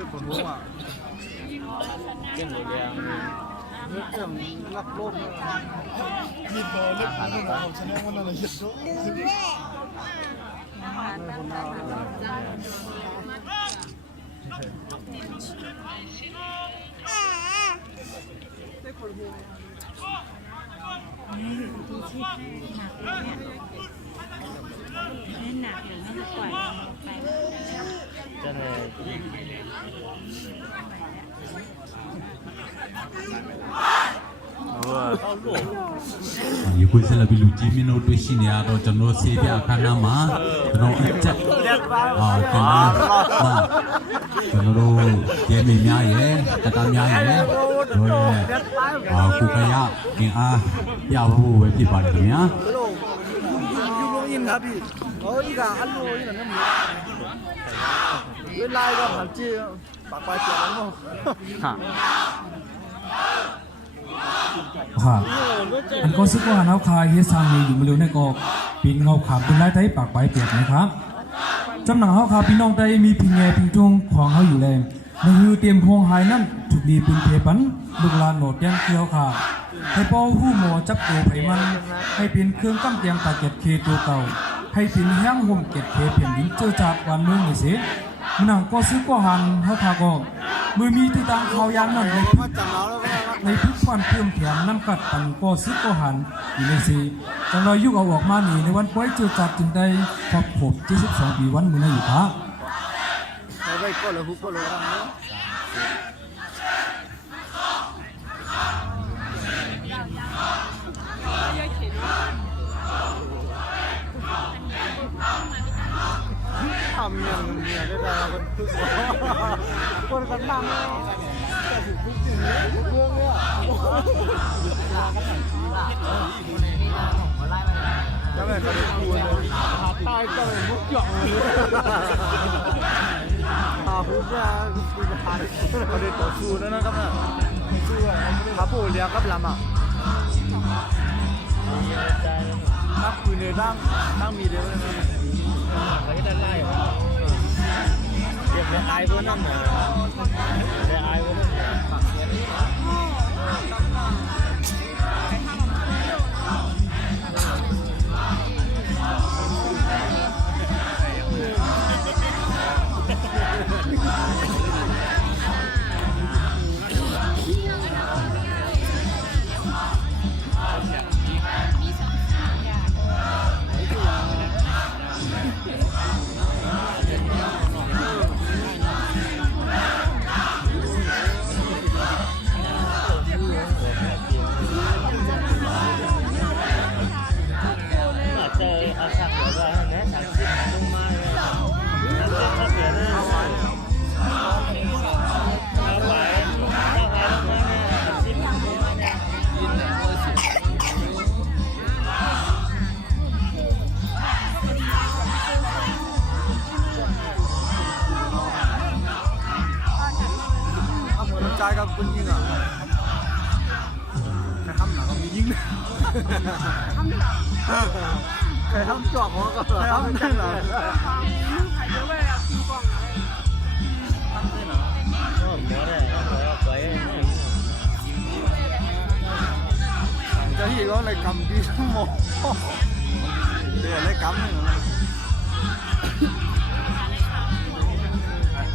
เป็นคนรู้อ่ะเป็นหมดแรงเรื่องรับโลกยินบอลเล่นของเราชนะวันนั้นเลยเยอะหนักหรือไม่ปล่อยไปจะเลย Iku sila biluji minuto sinia do jono sedia kana ma jono icet kana ma jono kemi nya ye kata nya ye do ye ku kaya ni ya bu we pi pa ni ya ยูโรอินครับพี่อีกอันโลนี่นั่นมีเวลาก็หันจีปากไปเสียแล้วมั้งค่ะอันก็ซึกว่าน้าคายเฮซามีอยู่มาเร็วในกอกปีนเงาขามเป็นไร้ไต้ปากใบเปียกนะครับจำหนังเฮาคาพี่น้องได้มีพิงแงพิงจงของเฮาอยู่แรงในมือเตรียมพวงหายนั่นถูกดีเป็นเพปันลูกลานโหนดแย่งเคี้ยวค่ะให้ป้อหู้หมอจับตัวไผมันให้เป็นเครื่องกั้มเตียงตาเก็ดเคตัวเก่าให้เป็นแห้งห่มเก็ดเคเพียงดินเจอจากวันเมืองนี่สิมันหนังก็ซึกว่าหันเฮาคาก็มือมีที่ตางเขายันนั่นในทุกวันเพิ่มเพียงน้ำกัดตังก็ซึกก็หันอยู่ในสีจังลอยยุกเอาออกมาหนีในวันป้อยเจอจัดจึงได้ครบ72 ปีวันมือในอยู่ครับไปก็เลยฮุบก็เลยทำอย่างเนี้ยได้แต่คนกันนั่งแต่ถูกทุกสิ่งทุกเรื่องเนี่ยจะไม่ก็ได้ดูเลยตายก็เลยมุกหยอกเลยตาพุกเนี่ยคือหายประเด็นต่อสู้แล้วนะครับนะสู้ขาปูเรียกับลำอ่ะนักคุยในนั่งมีเดียวเลยเขาจะได้ไล่เก็บในไอ้พวกนั่นเหรอในไอ้พวกนั่นใจกับคุณยิงอ่ะใครทำหนักก็มียิงใครทำจอกของก็ใครทำได้เหรอใครเยอะเลยอ่ะตีกองทำได้เหรอก็หมดเลยไปจะที่ก็เลยกำที่หมดเดี๋ยวเลยกำนี่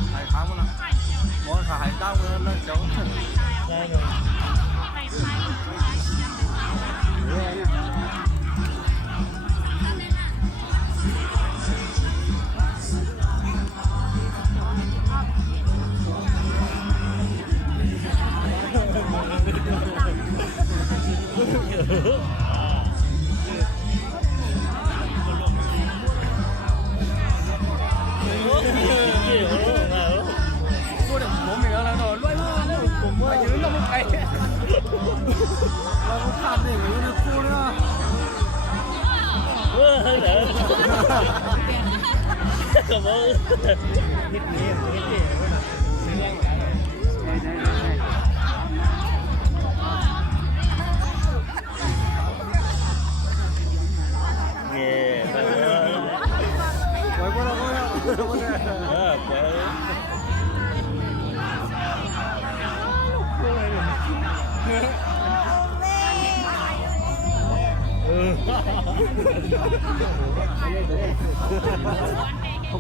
ใครค้างมั้งนะมองขาหายตั้งมือแล้วเจ้าได้เลย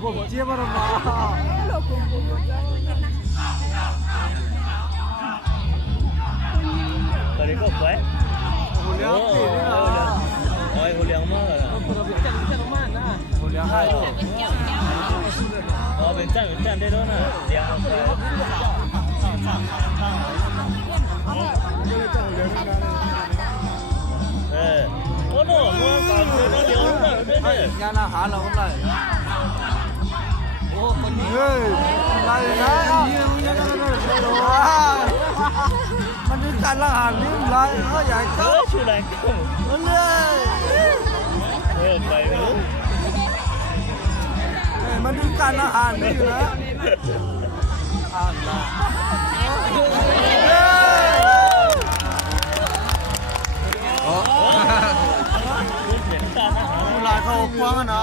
ผมเจี๊ยบมาแล้วมาตอนนี้ก็ไปโหเลี้ยงปีนี่นะโอ้ยโหเลี้ยงมากเลยโหเลี้ยงให้ด้วยอ๋อเป็นจ้างได้ด้วยนะเลี้ยงเอาไปโอ้โหมือก่อนเลยนะเดี๋ยวด้วยงานอาหารเราก็ได้โอ้คนนี้เฮ้ยอะไรนะมันเป็นการอาหารนี่ไรก็ใหญ่ก็ชื่ออะไรก็เลยไปเลยมันเป็นการอาหารนี่อยู่แล้วอ่านละลายเขากว้างนะ